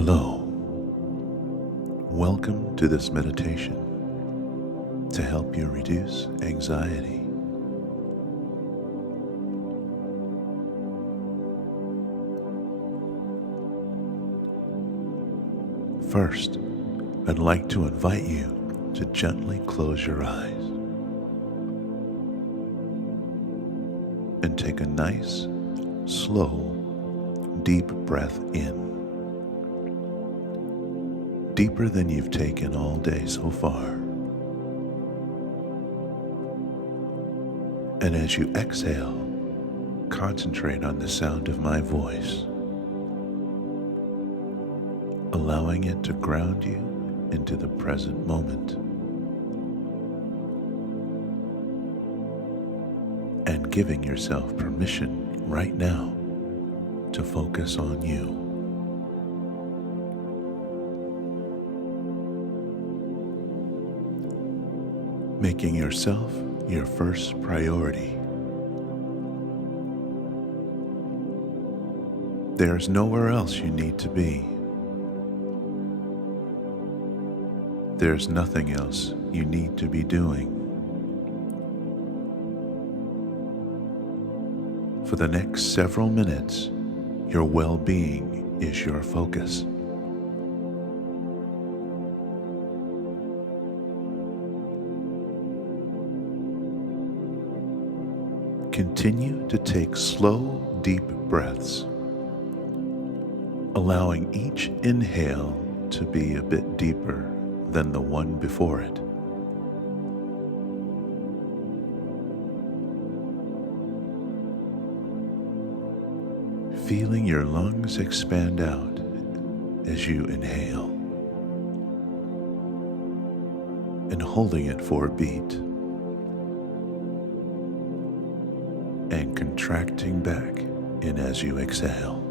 Hello, welcome to this meditation to help you reduce anxiety. First, I'd like to invite you to gently close your eyes and take a nice, slow, deep breath in. Deeper than you've taken all day so far. And as you exhale, concentrate on the sound of my voice, allowing it to ground you into the present moment, and giving yourself permission right now to focus on you. Making yourself your first priority. There's nowhere else you need to be. There's nothing else you need to be doing. For the next several minutes, your well-being is your focus. Continue to take slow, deep breaths, allowing each inhale to be a bit deeper than the one before it. Feeling your lungs expand out as you inhale, and holding it for a beat, and contracting back in as you exhale.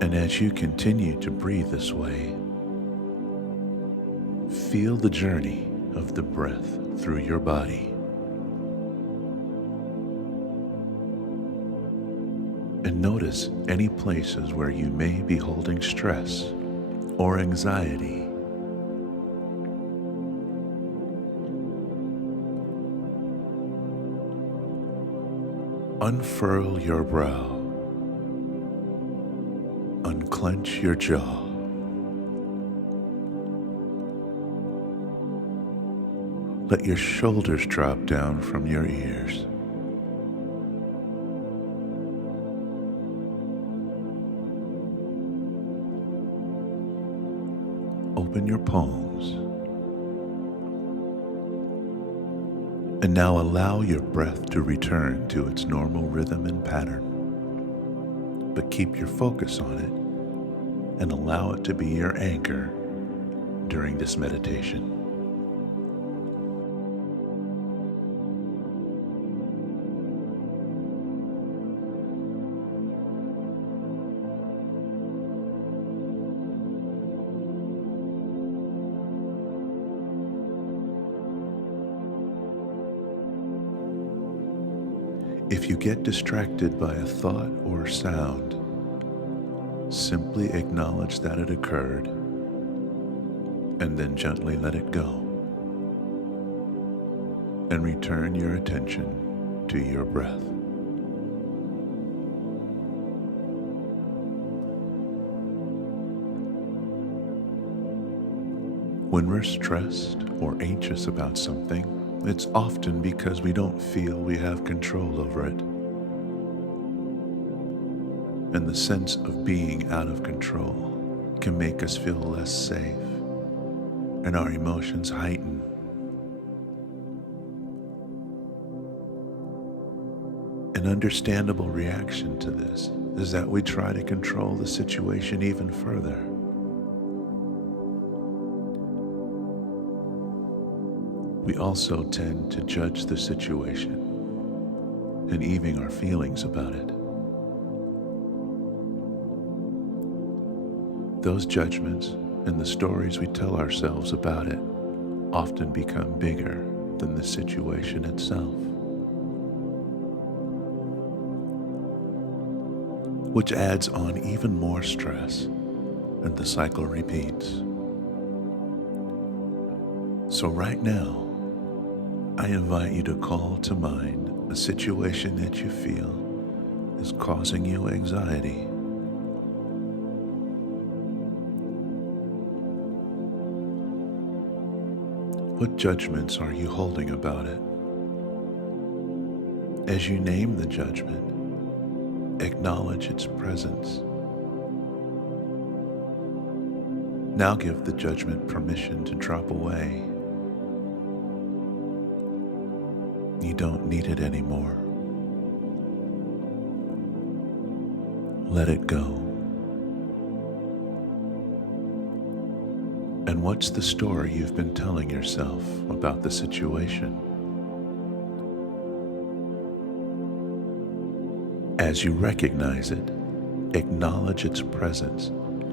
And as you continue to breathe this way, feel the journey of the breath through your body. And notice any places where you may be holding stress or anxiety. Unfurl your brow. Unclench your jaw. Let your shoulders drop down from your ears. Open your palms. And now allow your breath to return to its normal rhythm and pattern. But keep your focus on it and allow it to be your anchor during this meditation. If you get distracted by a thought or sound, simply acknowledge that it occurred and then gently let it go, and return your attention to your breath. When we're stressed or anxious about something, it's often because we don't feel we have control over it. And the sense of being out of control can make us feel less safe and our emotions heighten. An understandable reaction to this is that we try to control the situation even further. We also tend to judge the situation and even our feelings about it. Those judgments and the stories we tell ourselves about it often become bigger than the situation itself. which adds on even more stress, and the cycle repeats. So right now, I invite you to call to mind a situation that you feel is causing you anxiety. What judgments are you holding about it? As you name the judgment, acknowledge its presence. Now give the judgment permission to drop away. You don't need it anymore. Let it go. And what's the story you've been telling yourself about the situation? As you recognize it, acknowledge its presence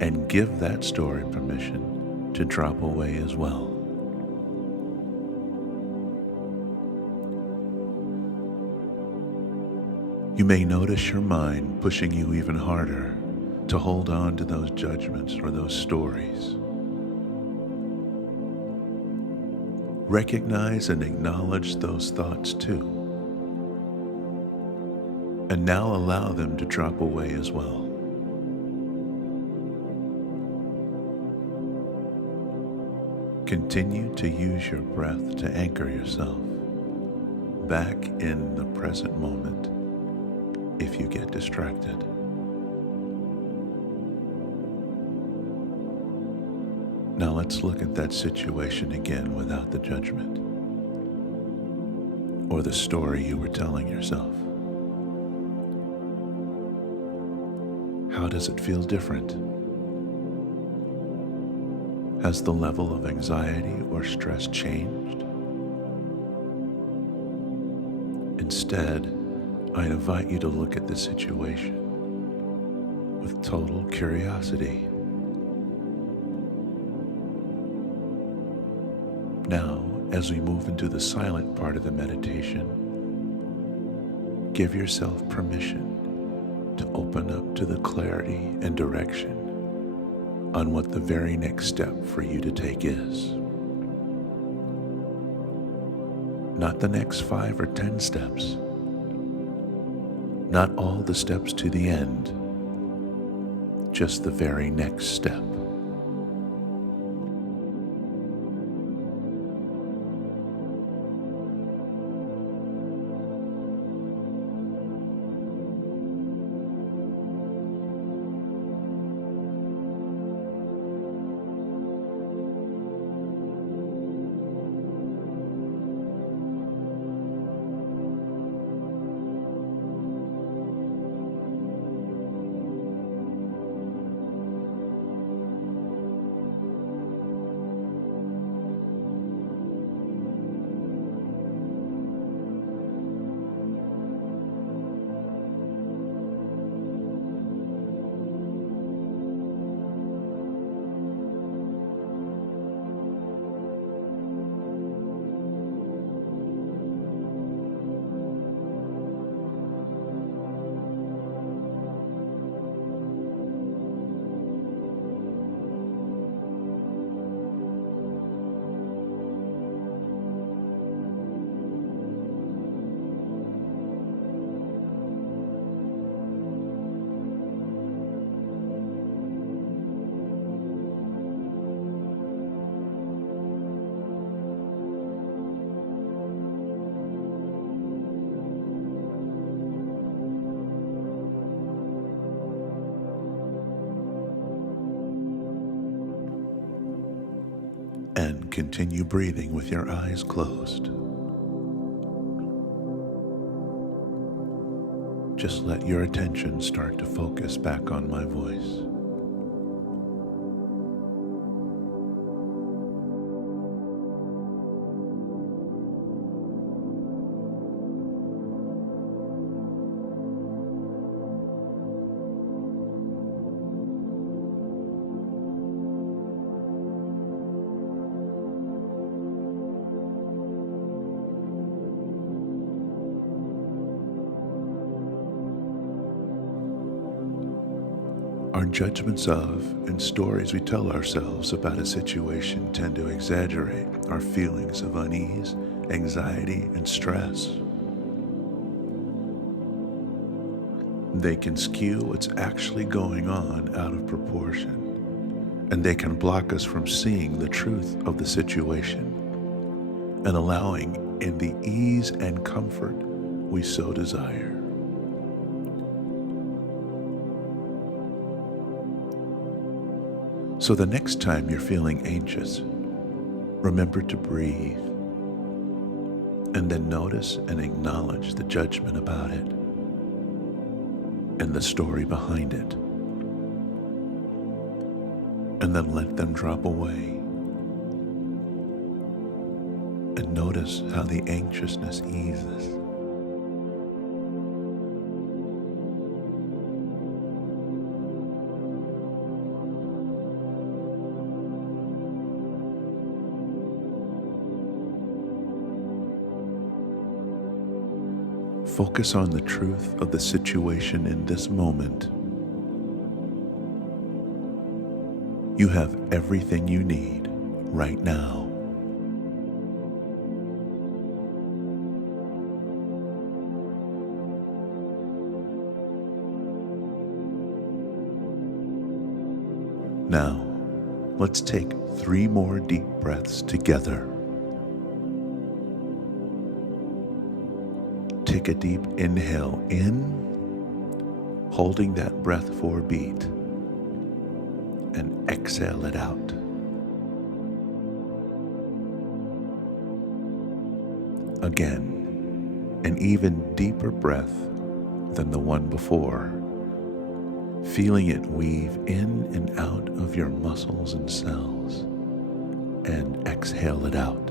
and give that story permission to drop away as well. You may notice your mind pushing you even harder to hold on to those judgments or those stories. Recognize and acknowledge those thoughts too. And now allow them to drop away as well. Continue to use your breath to anchor yourself back in the present moment if you get distracted. Now let's look at that situation again without the judgment or the story you were telling yourself. How does it feel different? Has the level of anxiety or stress changed? Instead, I invite you to look at the situation with total curiosity. Now, as we move into the silent part of the meditation, give yourself permission to open up to the clarity and direction on what the very next step for you to take is. Not the next 5 or 10 steps, not all the steps to the end, just the very next step. And continue breathing with your eyes closed. Just let your attention start to focus back on my voice. Our judgments of and stories we tell ourselves about a situation tend to exaggerate our feelings of unease, anxiety, and stress. They can skew what's actually going on out of proportion, and they can block us from seeing the truth of the situation and allowing in the ease and comfort we so desire. So the next time you're feeling anxious, remember to breathe and then notice and acknowledge the judgment about it and the story behind it. And then let them drop away. And notice how the anxiousness eases. Focus on the truth of the situation in this moment. You have everything you need right now. Now, let's take 3 more deep breaths together. Take a deep inhale in, holding that breath for a beat, and exhale it out. Again, an even deeper breath than the one before, feeling it weave in and out of your muscles and cells, and exhale it out.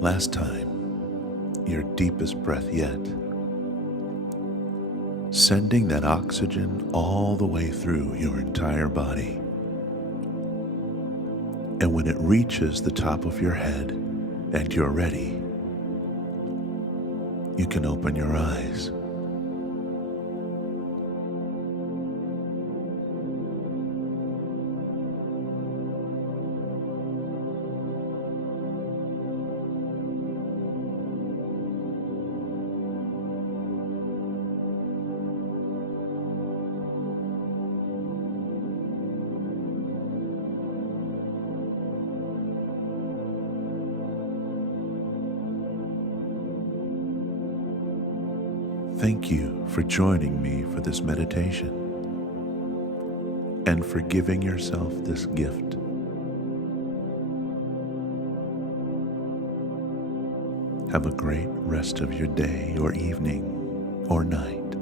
Last time, your deepest breath yet. Sending that oxygen all the way through your entire body. And when it reaches the top of your head and you're ready, you can open your eyes. Thank you for joining me for this meditation and for giving yourself this gift. Have a great rest of your day or evening or night.